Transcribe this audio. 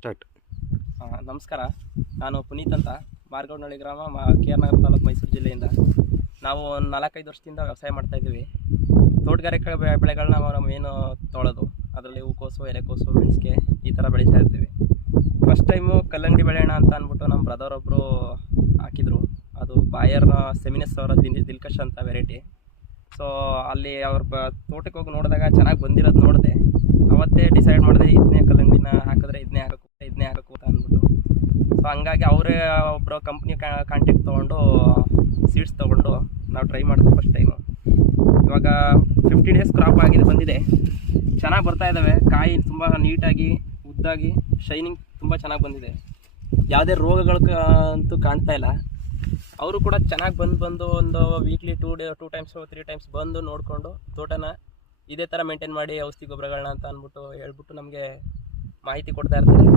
Start. ನಮಸ್ಕಾರ. ನಾನು ಪುನೀತ್ ಅಂತ, ಮಾರ್ಗೌನಹಳ್ಳಿ ಗ್ರಾಮ, KR ನಗರ ತಾಲೂಕು, ಮೈಸೂರು ಜಿಲ್ಲೆಯಿಂದ. ನಾವು ಒಂದು 4-5 ವರ್ಷದಿಂದ ವ್ಯವಸಾಯ ಮಾಡ್ತಾಯಿದ್ದೀವಿ. ತೋಟಗಾರಿಕೆ ಬೆಳೆಗಳನ್ನ ನಾವು ಏನು ತೊಗೊಳ್ಳೋದು, ಅದರಲ್ಲಿ ಹೂಕೋಸು, ಎಲೆಕೋಸು, ಮೆಣಸಿಗೆ ಈ ಥರ ಬೆಳೀತಾ ಇರ್ತೀವಿ. ಫಸ್ಟ್ ಟೈಮು ಕಲ್ಲಂಗಡಿ ಬೆಳೆಯೋಣ ಅಂತ ಅಂದ್ಬಿಟ್ಟು ನಮ್ಮ ಬ್ರದರ್ ಒಬ್ಬರು ಹಾಕಿದರು. ಅದು ಬಾಯರ್ನ ಸೆಮಿನಸ್ ಅವರ ದಿಲ್ಕಶ್ ಅಂತ ವೆರೈಟಿ. ಸೊ ಅಲ್ಲಿ ಅವ್ರ ತೋಟಕ್ಕೆ ಹೋಗಿ ನೋಡಿದಾಗ ಚೆನ್ನಾಗಿ ಬಂದಿರೋದು ನೋಡಿದೆ. ಅವತ್ತೇ ಡಿಸೈಡ್ ಮಾಡಿದೆ, ಇದನ್ನೇ ಕಲ್ಲಂಗಡಿನ ಹಾಕಿದ್ರೆ ಇದನ್ನೇ ಹಾಕಬೇಕು ಅಂತ ಅಂದ್ಬಿಟ್ಟು. ಸೊ ಹಂಗಾಗಿ ಅವರೇ ಒಬ್ಬರು ಕಂಪ್ನಿ ಕಾಂಟ್ಯಾಕ್ಟ್ ತೊಗೊಂಡು ಸೀಡ್ಸ್ ತೊಗೊಂಡು ನಾವು ಟ್ರೈ ಮಾಡಿದ್ವಿ ಫಸ್ಟ್ ಟೈಮು. ಇವಾಗ 50 ಡೇಸ್ ಕ್ರಾಪ್ ಆಗಿದೆ, ಬಂದಿದೆ, ಚೆನ್ನಾಗಿ ಬರ್ತಾ ಇದ್ದಾವೆ. ಕಾಯಿ ತುಂಬ ನೀಟಾಗಿ ಉದ್ದಾಗಿ ಶೈನಿಂಗ್ ತುಂಬ ಚೆನ್ನಾಗಿ ಬಂದಿದೆ. ಯಾವುದೇ ರೋಗಗಳು ಅಂತೂ ಕಾಣ್ತಾ ಇಲ್ಲ. ಅವರು ಕೂಡ ಚೆನ್ನಾಗಿ ಬಂದು ಒಂದು ವೀಕ್ಲಿ 2 ಟೈಮ್ಸ್ 3 ಟೈಮ್ಸ್ ಬಂದು ನೋಡಿಕೊಂಡು ತೋಟನ ಇದೇ ಥರ ಮೇಂಟೈನ್ ಮಾಡಿ ಔಷಧಿ ಗೊಬ್ಬರಗಳನ್ನ ಅಂತ ಅಂದ್ಬಿಟ್ಟು ಹೇಳ್ಬಿಟ್ಟು ನಮಗೆ ಮಾಹಿತಿ ಕೊಡ್ತಾ ಇರ್ತಾರೆ.